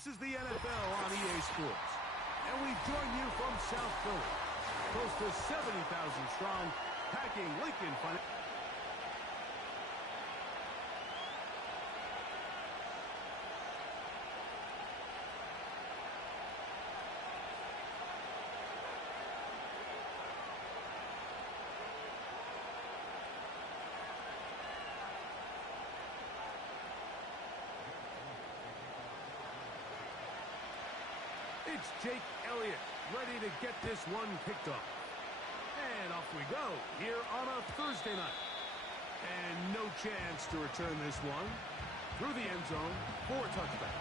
This is the NFL on EA Sports. And we join you from South Philly, close to 70,000 strong, packing Lincoln Financial. It's Jake Elliott, ready to get this one kicked off. And off we go, here on a Thursday night. And no chance to return this one. Through the end zone for a touchback.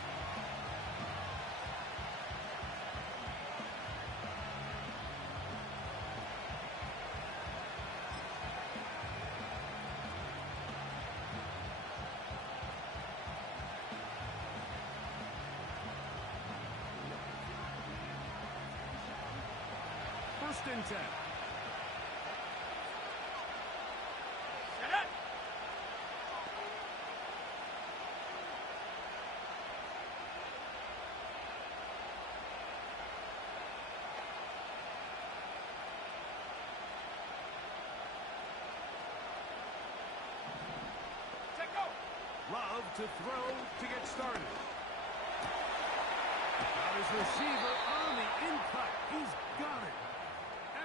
First and 10. Set up. Set go. Love to throw to get started. Got his receiver on the in-cut. He's got it.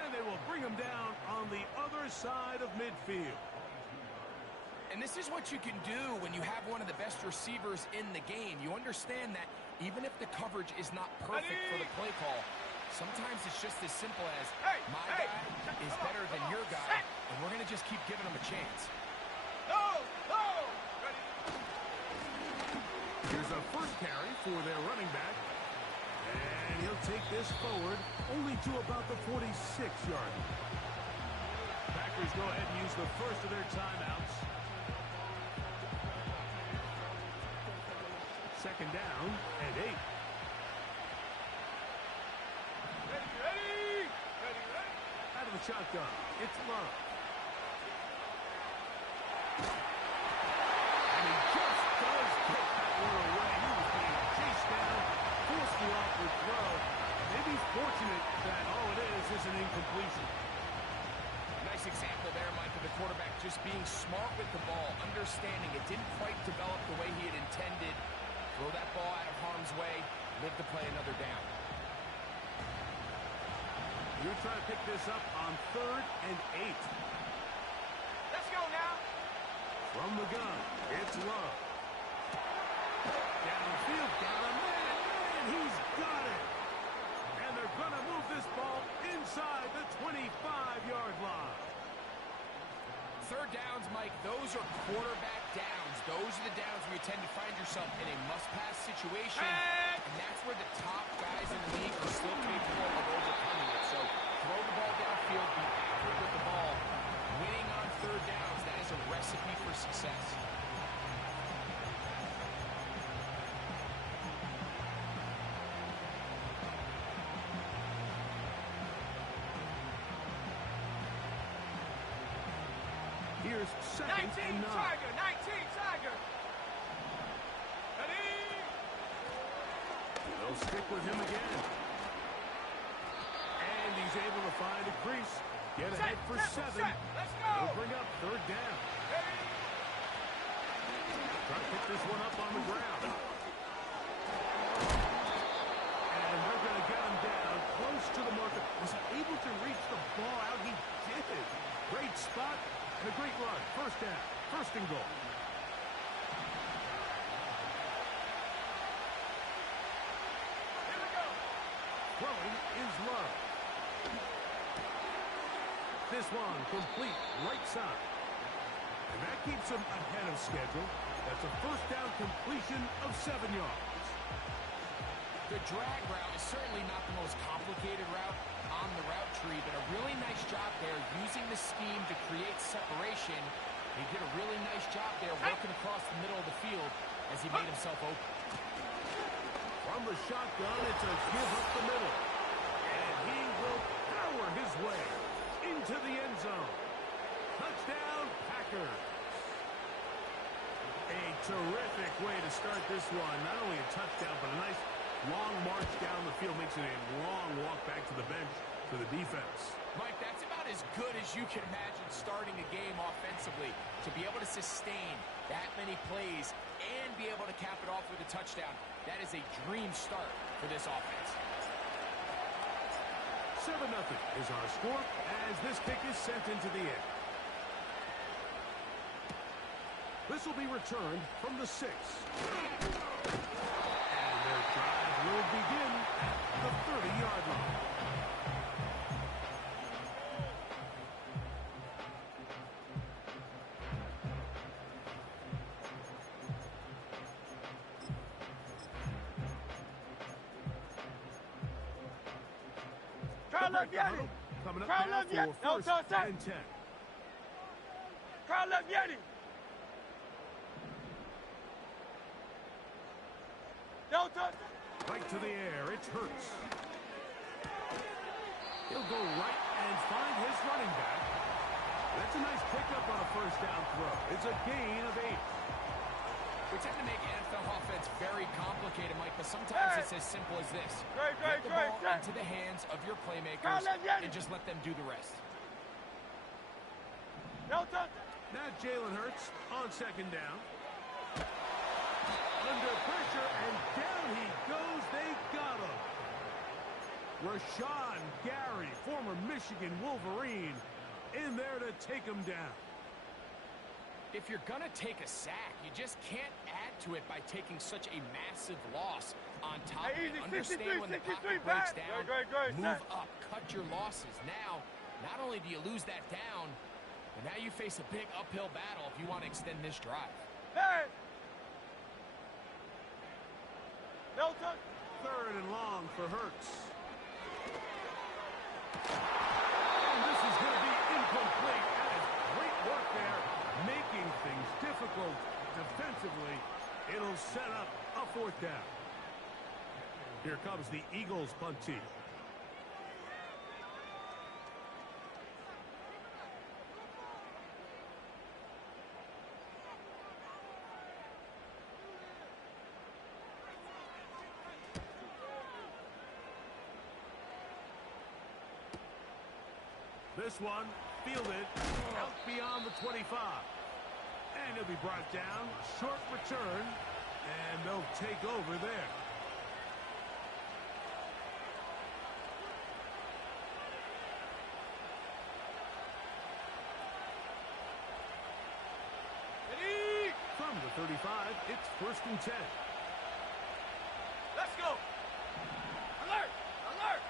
And they will bring him down on the other side of midfield. And this is what you can do when you have one of the best receivers in the game. You understand that even if the coverage is not perfect for the play call, sometimes it's just as simple as, my guy is better than your guy, and we're going to just keep giving him a chance. No, no. Ready. Here's a first carry for their running back. And he'll take this forward only to about the 46-yard line. Packers go ahead and use the first of their timeouts. Second down and 8. Ready. Out of the shotgun, it's Love. And he just does kick that one away. He was being chased down, forced the awkward throw. Maybe he's fortunate that all it is an incompletion. Nice example there, Mike, of the quarterback just being smart with the ball, understanding it didn't quite develop the way he had intended. Throw that ball out of harm's way, live to play another down. You're trying to pick this up on 3rd and 8. Let's go now. From the gun, it's Love. Downfield, got a man, he's got it. And they're going to move this ball inside the 25-yard line. Third downs, Mike, those are quarterback downs. Those are the downs where you tend to find yourself in a must-pass situation, and that's where the top guys in the league are still capable of overcoming it. So throw the ball downfield, be accurate with the ball. Winning on third downs, that is a recipe for success. Here's 2nd 19 and 9. Tiger. 19 Tiger. Ready. They'll stick with him again. And he's able to find a crease. Get ahead for 7. Let's go. They'll bring up 3rd down. Ready. Try to pick this one up on the ground. And they're going to get him down close to the marker. Was he able to reach the ball out? He did. Great spot and a great run. First down. 1st and goal. Here we go. Throwing is Love. This one complete right side. And that keeps him ahead of schedule. That's a first down completion of 7 yards. The drag route is certainly not the most complicated route on the route tree, but a really nice job there using the scheme to create separation. He did a really nice job there working across the middle of the field as he made himself open. From the shotgun, it's a give up the middle. And he will power his way into the end zone. Touchdown, Packers. A terrific way to start this one. Not only a touchdown, but a nice long march down the field makes it a long walk back to the bench for the defense. Mike, that's about as good as you can imagine starting a game offensively. To be able to sustain that many plays and be able to cap it off with a touchdown, that is a dream start for this offense. 7-0 is our score as this kick is sent into the air. This will be returned from the 6. And their drive will begin at the 30-yard line. Coming up now for first and 10. Carl Yeti. No touch. Right to the air, it's Hurts. He'll go right and find his running back. That's a nice pickup on a first down throw. It's a gain of 8. We tend to make NFL offense very complicated, Mike, but sometimes it's as simple as this. Get the ball into the hands of your playmakers and just let them do the rest. No touch. Now Jalen Hurts on second down. Under pressure, and down he goes. They got him. Rashawn Gary, former Michigan Wolverine, in there to take him down. If you're going to take a sack, you just can't add to it by taking such a massive loss on top of it. Understand when the pocket breaks down, move up, cut your losses. Now, not only do you lose that down, but now you face a big uphill battle if you want to extend this drive. Hey! No touch. 3rd and long for Hurts. And this is going to be incomplete. That is great work there, making things difficult defensively. It'll set up a 4th down. Here comes the Eagles punt team. This one fielded out beyond the 25. And he'll be brought down. Short return. And they'll take over there. From the 35, it's 1st and 10. Let's go. Alert! Alert!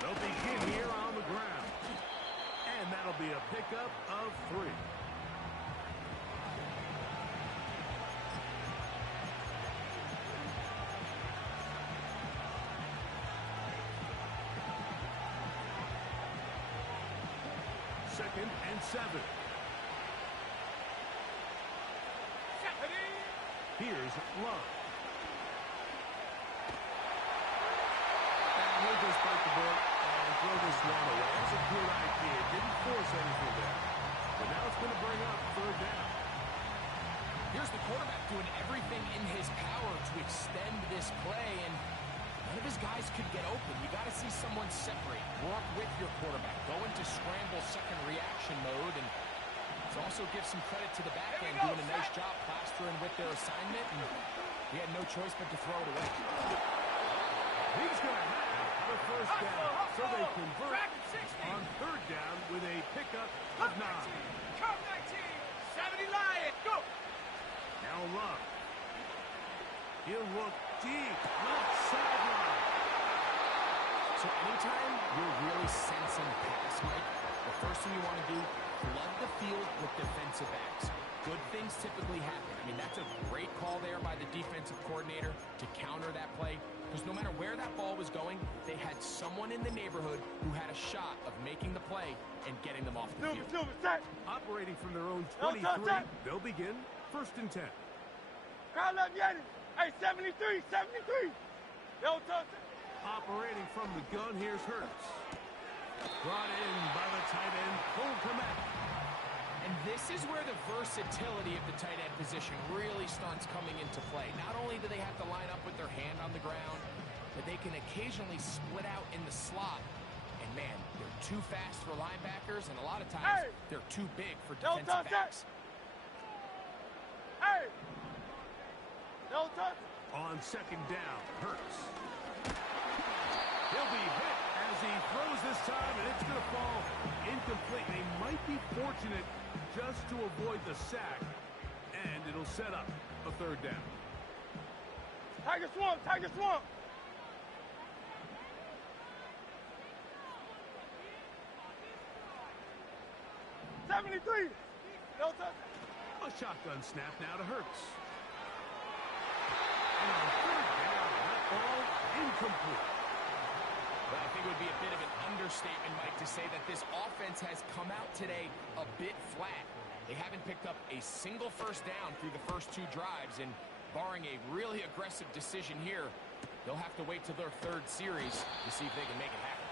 They'll begin here on the ground. And that'll be a pickup of 3. Second and 7. Here's Love. And he'll just bite the bullet and throw this one away. That's a good idea. Didn't force anything there. But now it's going to bring up 3rd down. Here's the quarterback doing everything in his power to extend this play, and none of his guys could get open. You got to see someone separate, work with your quarterback, go into scramble second reaction mode, and also give some credit to the back end, doing a nice job plastering with their assignment, and he had no choice but to throw it away. He's going to have the 1st down, so they convert on 3rd down with a pickup of 9. Come 19, 70 Lion, go! Now Love. He'll look deep, left sideline. So anytime you're really sensing pass, Mike, the first thing you want to do, flood the field with defensive backs. Good things typically happen. I mean, that's a great call there by the defensive coordinator to counter that play, because no matter where that ball was going, they had someone in the neighborhood who had a shot of making the play and getting them off the field. Operating from their own 23, they'll begin 1st and 10. Carl Yeti. Hey, 73, 73. No touch. Operating from the gun, here's Hurts. Brought in by the tight end, Cole Kmet. And this is where the versatility of the tight end position really starts coming into play. Not only do they have to line up with their hand on the ground, but they can occasionally split out in the slot. And, man, they're too fast for linebackers, and a lot of times they're too big for defensive backs. Hey! No touch. On second down, Hurts. He'll be hit as he throws this time, and it's going to fall incomplete. They might be fortunate just to avoid the sack, and it'll set up a third down. Tiger swamp, Tiger swamp. '73. No touch. A shotgun snap now to Hurts. And on third down, that ball incomplete. Well, I think it would be a bit of an understatement, Mike, to say that this offense has come out today a bit flat. They haven't picked up a single first down through the first two drives, and barring a really aggressive decision here, they'll have to wait till their third series to see if they can make it happen.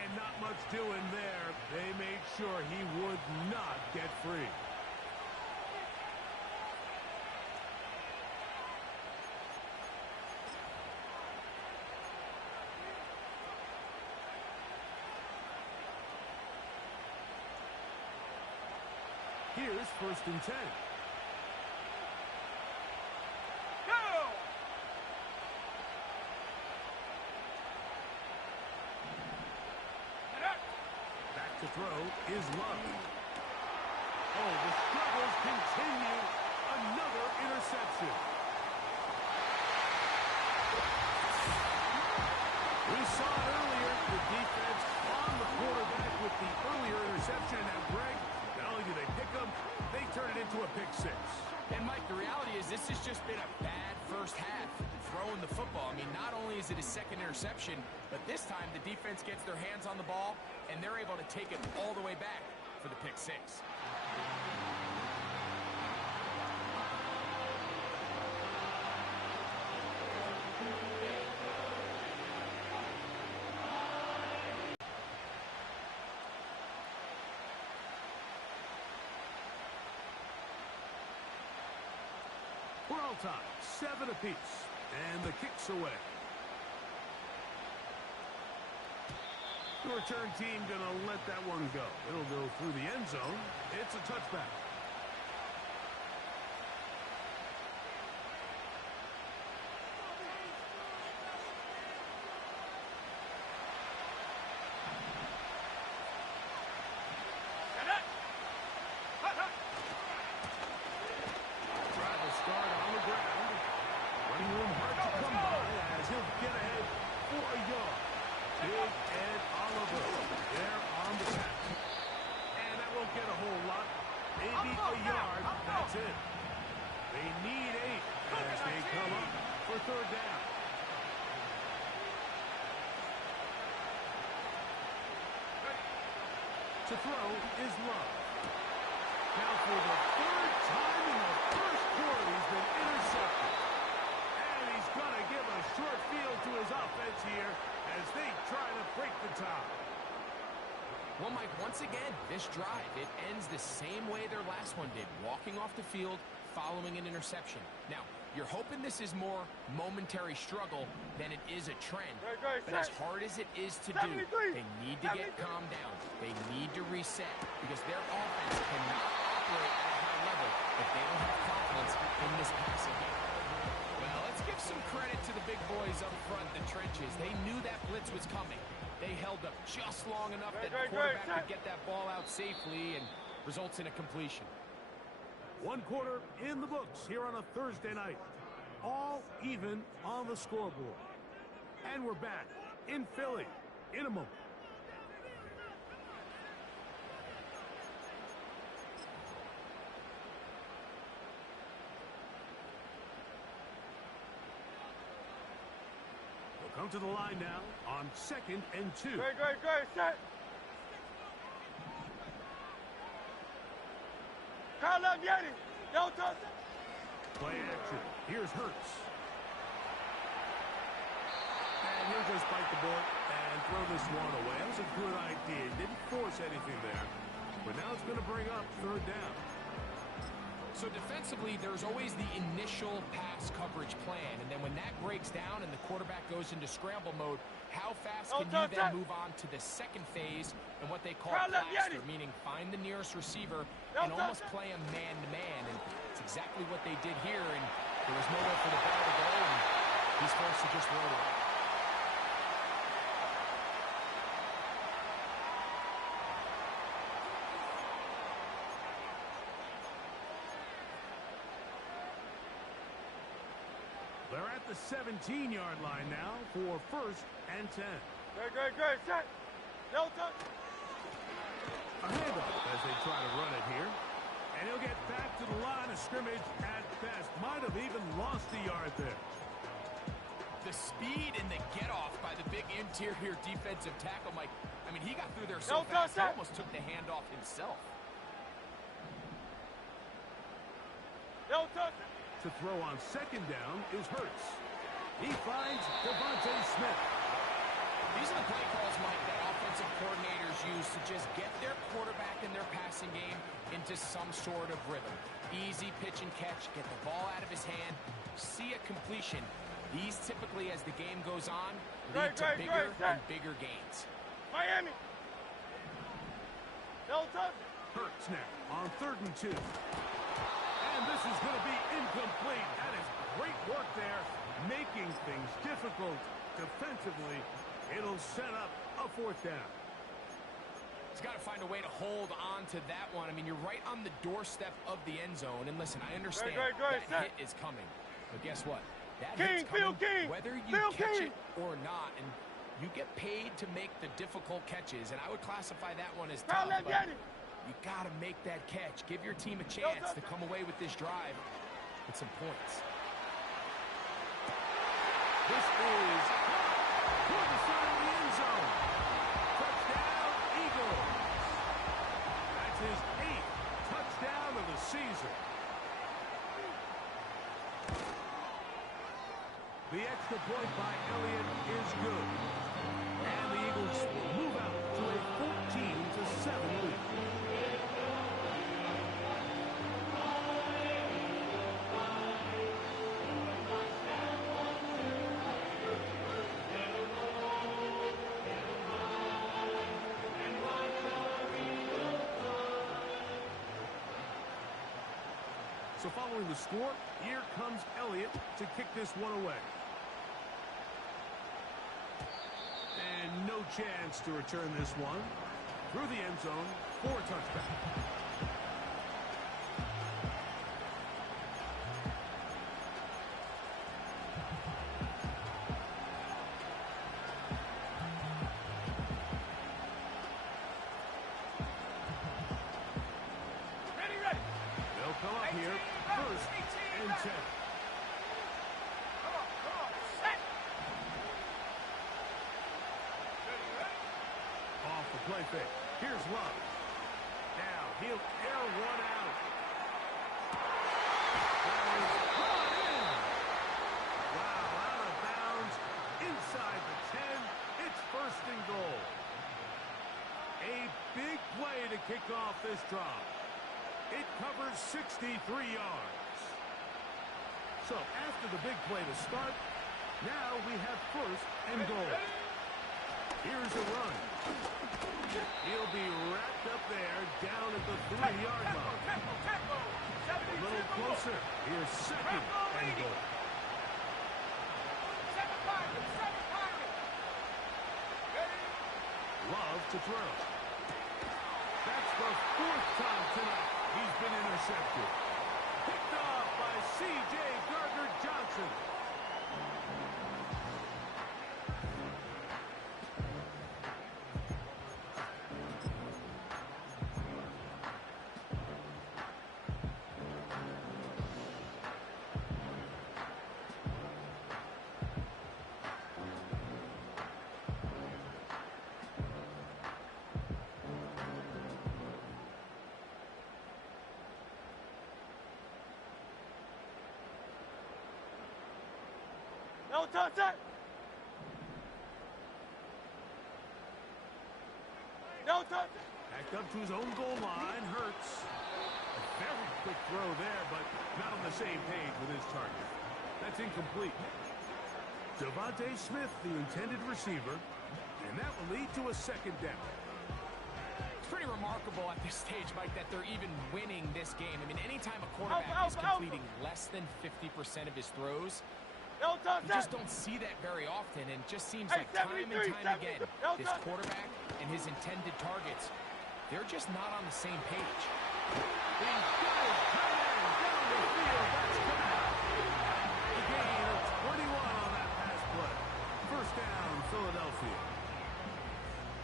And not much doing there. They made sure he would not get free. Here's first and 10. Go! Back to throw is Love. Oh, the struggles continue. Another interception. We saw it earlier. The defense on the quarterback with the earlier interception. Now, Greg, not only do they pick them, they turn it into a pick six. And, Mike, the reality is this has just been a bad first half throwing the football. I mean, not only is it his second interception, but this time the defense gets their hands on the ball, and they're able to take it all the way back for the pick six. We're all tied, 7 apiece, and the kick's away. The return team gonna let that one go. It'll go through the end zone. It's a touchback. To throw is Love. Now for the third time in the first quarter, he's been intercepted. And he's going to give a short field to his offense here as they try to break the tie. Well, Mike, once again, this drive, it ends the same way their last one did, walking off the field following an interception. Now, you're hoping this is more momentary struggle than it is a trend. But as hard as it is to do, they need to get calmed down. They need to reset because their offense cannot operate at a high level if they don't have confidence in this passing game. Well, let's give some credit to the big boys up front in the trenches. They knew that blitz was coming. They held up just long enough that the quarterback could get that ball out safely and results in a completion. One quarter in the books here on a Thursday night. All even on the scoreboard. And we're back in Philly in a moment. We'll come to the line now on 2nd and 2. Great, set. Call up Yeti. Don't touch it. Play action. Here's Hurts. And he'll just bite the bullet and throw this one away. That was a good idea. He didn't force anything there, but but now it's going to bring up third down. So defensively, there's always the initial pass coverage plan, and then when that breaks down and the quarterback goes into scramble mode, how fast can you then move on to the second phase and what they call plaster, meaning find the nearest receiver and almost play him man-to-man, and it's exactly what they did here, and there was nowhere for the ball to go, and he's forced to just roll it out. They're at the 17-yard line now for 1st and 10. Great, set. No touch. A handoff as they try to run it here. And he'll get back to the line of scrimmage at best. Might have even lost a yard there. The speed and the get-off by the big interior defensive tackle, Mike. I mean, he got through there so fast, he almost took the handoff himself. No touch. To throw on 2nd down is Hurts. He finds Devontae Smith. These are the play calls, Mike, that offensive coordinators use to just get their quarterback and their passing game into some sort of rhythm. Easy pitch and catch, get the ball out of his hand, see a completion. These typically, as the game goes on, lead to bigger and bigger gains. Miami. No touch. Hurts now on 3rd and 2. And this is going to be incomplete. That is great work there, making things difficult defensively. It'll set up a 4th down. He's got to find a way to hold on to that one. I mean, you're right on the doorstep of the end zone. And listen, I understand that hit is coming. But guess what? That hit's coming whether you catch it or not. And you get paid to make the difficult catches. And I would classify that one as tough. You got to make that catch. Give your team a chance to come away with this drive with some points. This is toward the side of the end zone. Touchdown, Eagles. That's his 8th touchdown of the season. The extra point by Elliott is good. And the Eagles will move out to a 14-7 lead. So following the score, here comes Elliott to kick this one away. And no chance to return this one through the end zone for a touchback. Play fake. Here's Love. Now he'll air one out. That is brought in. Wow, out of bounds. Inside the 10. It's 1st and goal. A big play to kick off this drive. It covers 63 yards. So after the big play to start, now we have 1st and goal. Here's a run. He'll be wrapped up there down at the 3-yard line. A little closer. Here's 2nd and goal. Love to throw. That's the 4th time tonight he's been intercepted. Picked off by C.J. Gardner-Johnson. No touch it. No touch it. Back up to his own goal line. Hurts. A very quick throw there, but not on the same page with his target. That's incomplete. Devontae Smith, the intended receiver, and that will lead to a second down. It's pretty remarkable at this stage, Mike, that they're even winning this game. I mean, anytime a quarterback is completing less than 50% of his throws, you just don't see that very often, and just seems like time and time again, this quarterback and his intended targets, they're just not on the same page. He's got it. Tight end down the field. That's coming. A gain of 21 on that pass play. First down, Philadelphia.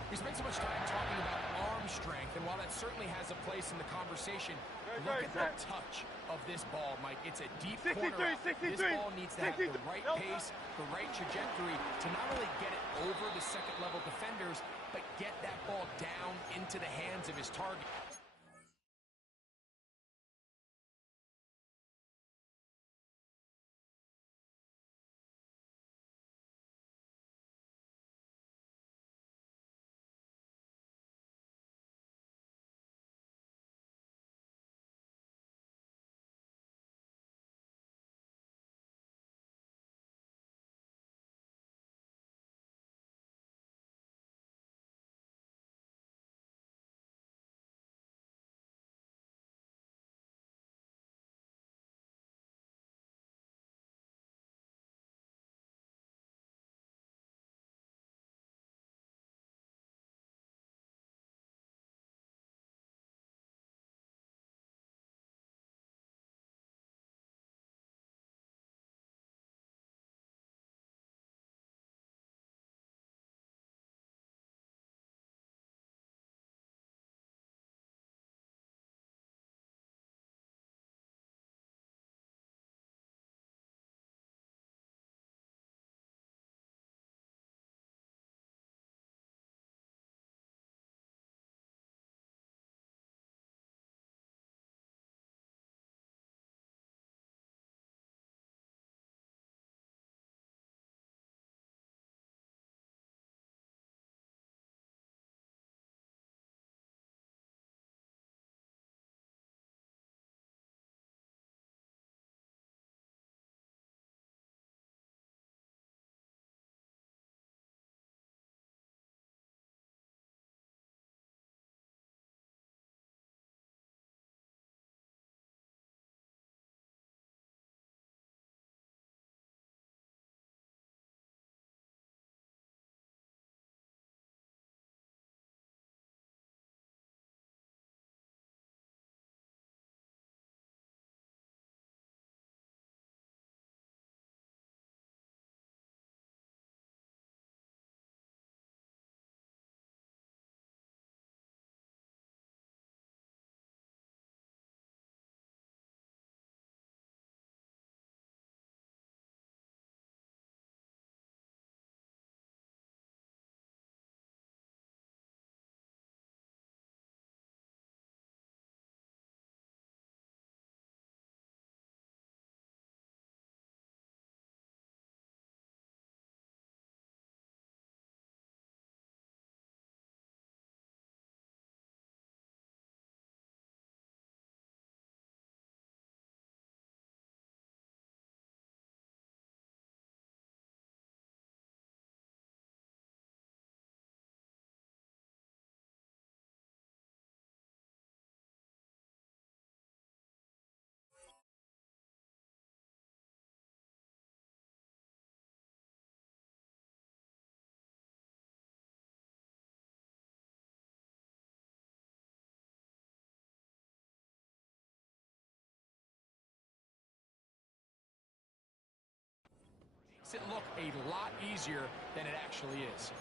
We spent so much time talking about arm strength, and while that certainly has a place in the conversation, look at the touch of this ball, Mike. It's a deep corner. This ball needs to have the right pace, the right trajectory to not only get it over the second-level defenders, but get that ball down into the hands of his target. Makes it look a lot easier than it actually is.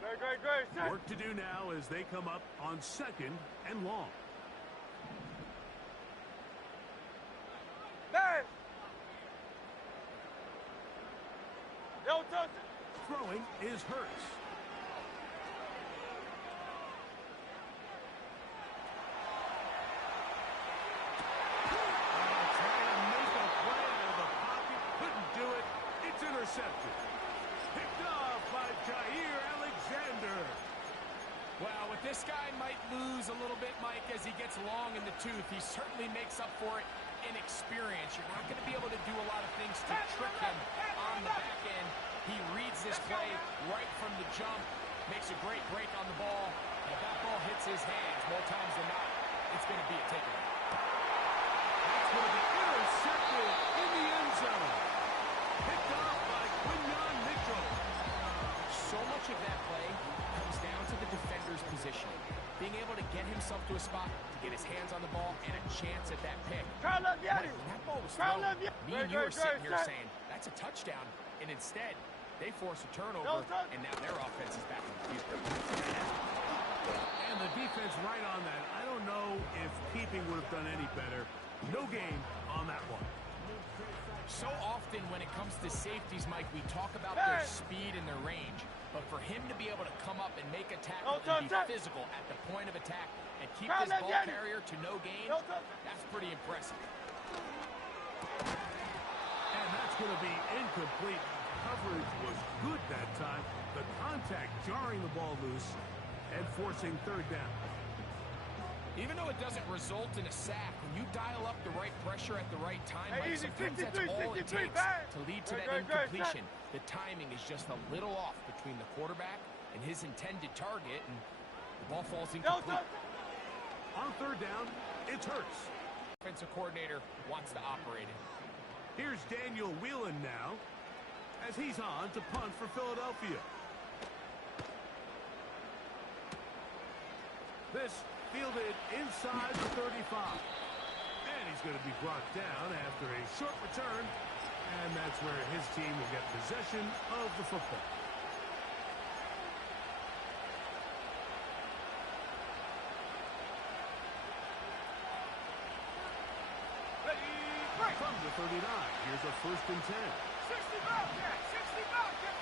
Great. Work to do now as they come up on second and long. Man! They'll touch it. Throwing is Hurts. intercepted. Picked off by Jair Alexander. Well, with this guy might lose a little bit, Mike, as he gets long in the tooth. He certainly makes up for it in experience. You're not going to be able to do a lot of things to trick him on the back end. He reads this play right from the jump, makes a great break on the ball. And if that ball hits his hands more times than not, it's going to be a takeaway. That's going to be intercepted in the end zone. Picked off by Quinyon Mitchell. So much of that play comes down to the defender's positioning. Being able to get himself to a spot, to get his hands on the ball, and a chance at that pick. Crowd love When that ball was thrown, me and you are sitting here saying, that's a touchdown. And instead, they force a turnover, and now their offense is back in the field. And the defense right on that. I don't know if keeping would have done any better. No gain on that one. So often when it comes to safeties, Mike, we talk about their speed and their range. But for him to be able to come up and make a tackle and be physical at the point of attack and keep this ball carrier to no gain, that's pretty impressive. And that's going to be incomplete. Coverage was good that time. The contact jarring the ball loose and forcing third down. Even though it doesn't result in a sack, when you dial up the right pressure at the right time, Mike, sometimes that's all it takes to lead to that incompletion. The timing is just a little off between the quarterback and his intended target, and the ball falls incomplete. On third down, it's Hurts. Offensive coordinator wants to operate it. Here's Daniel Whelan now, as he's on to punt for Philadelphia. This fielded inside the 35. And he's going to be brought down after a short return. And that's where his team will get possession of the football. From the 39, here's a 1st and 10. 60 Bobcat! 60 Bobcat!